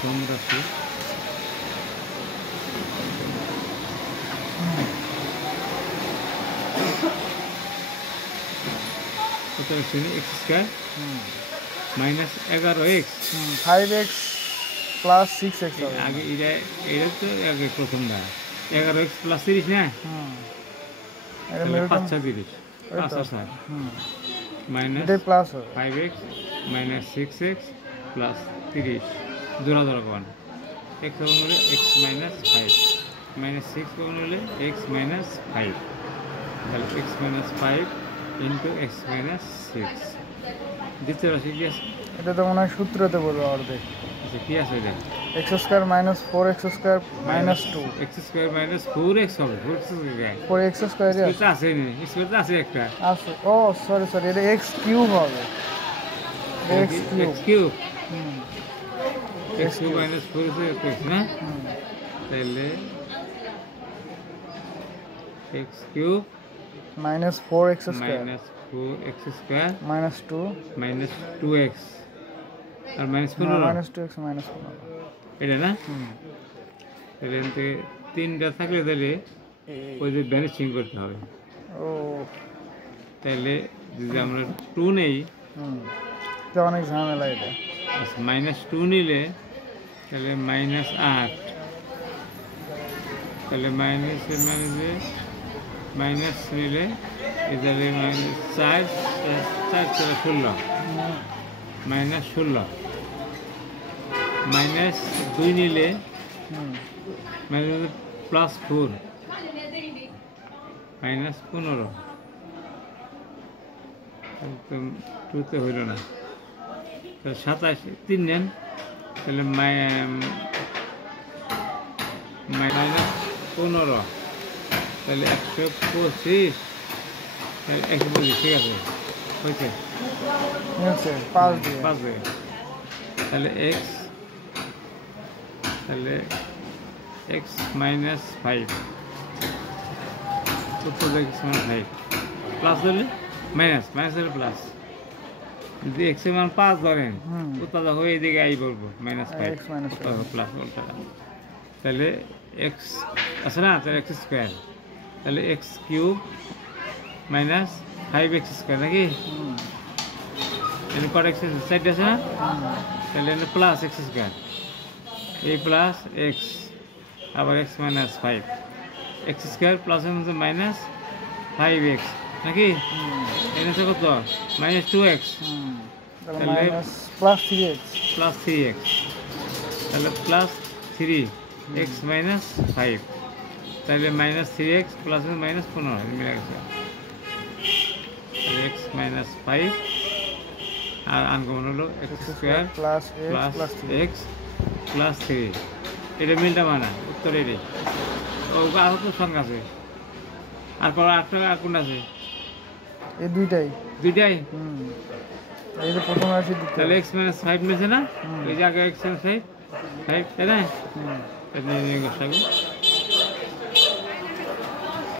প্রথম রাশি কত রাশি x square minus 11x 5x plus 6x আগে এটা তো আগে প্রথম না 11x প্লাস 30 না পাঁচ 30 minus plus 5x minus 6x plus 30 জোড়া জোড়া কোন x হলে x মাইনাস 5 মাইনাস 6 কোন হলে x মাইনাস 5 তাহলে x minus 5 into x minus 6 দ্বিতীয় রাশি কি আছে এটা তো মনে হয় সূত্রতে বলবো অর্ধেক আচ্ছা কি আছে এটা x square minus 4x square minus 2 x square minus 4x হবে 4x স্কয়ার এটা আছে নি স্কয়ার আছে একটা আছে ও সরি এটা x কিউব হবে x cube x cube minus 4 x না তাহলে x cube minus 4x square minus 4x square minus 2 minus 2x আর মাইনাস 15 মাইনাস 2x মাইনাস 15 এটা না তাহলে এতে তিনটা থাকলে তাহলে ওই যে ব্যালেন্সিং করতে হবে ও তাহলে যদি আমরা 2 নেই এটা অনেক ঝামেলা এটা মাইনাস 2 নিলে তাহলে মাইনাস 8 তাহলে মাইনাসে মাইনাসে মাইনাস নিলে এখানে মাইনাস 4 16 মাইনাস 16 মাইনাস 2 নিলে মাইনাস প্লাস 4 মাইনাস 15 টুতে হইল না তাহলে 27 3 নেন তাহলে মাইনাস 15 তাহলে 125 125 ঠিক আছে হয়েছে 5 দিয়ে তাহলে x মাইনাস 5 উত্তর x মাইনাস 5 প্লাস হলে মাইনাস হলে প্লাস যদি x এর মান 5 ধরেন উত্তর হয়ে এদিকে আই বলবো মাইনাস 5 প্লাস উল্টা তাহলে x আছে না তাহলে x স্কয়ার তাহলে x cube minus 5x square নাকি এর পর x সাইড আছে না তাহলে প্লাস x স্কয়ার এই প্লাস x আবার x minus 5 x square plus এর মধ্যে মাইনাস 5x নাকি এর আছে কত মাইনাস 2x তাহলে প্লাস 3x তাহলে প্লাস 3x মাইনাস 5 তাহলে মাইনাস 3x প্লাস মাইনাস 15 মিলে গেছে x মাইনাস 5 আর আনকমন হলো x square plus x plus 3 এটা মিলটা মানা উত্তর এটাই ও আর তো সংখ্যা আছে আর পর আটটা আর কোন আছে এই দুইটাই এই যে প্রথম রাশি তাহলে x মাইনাস 5 মেছে না এই যে আগে x মাইনাস 5 তাই না এটা নিয়ে গেছে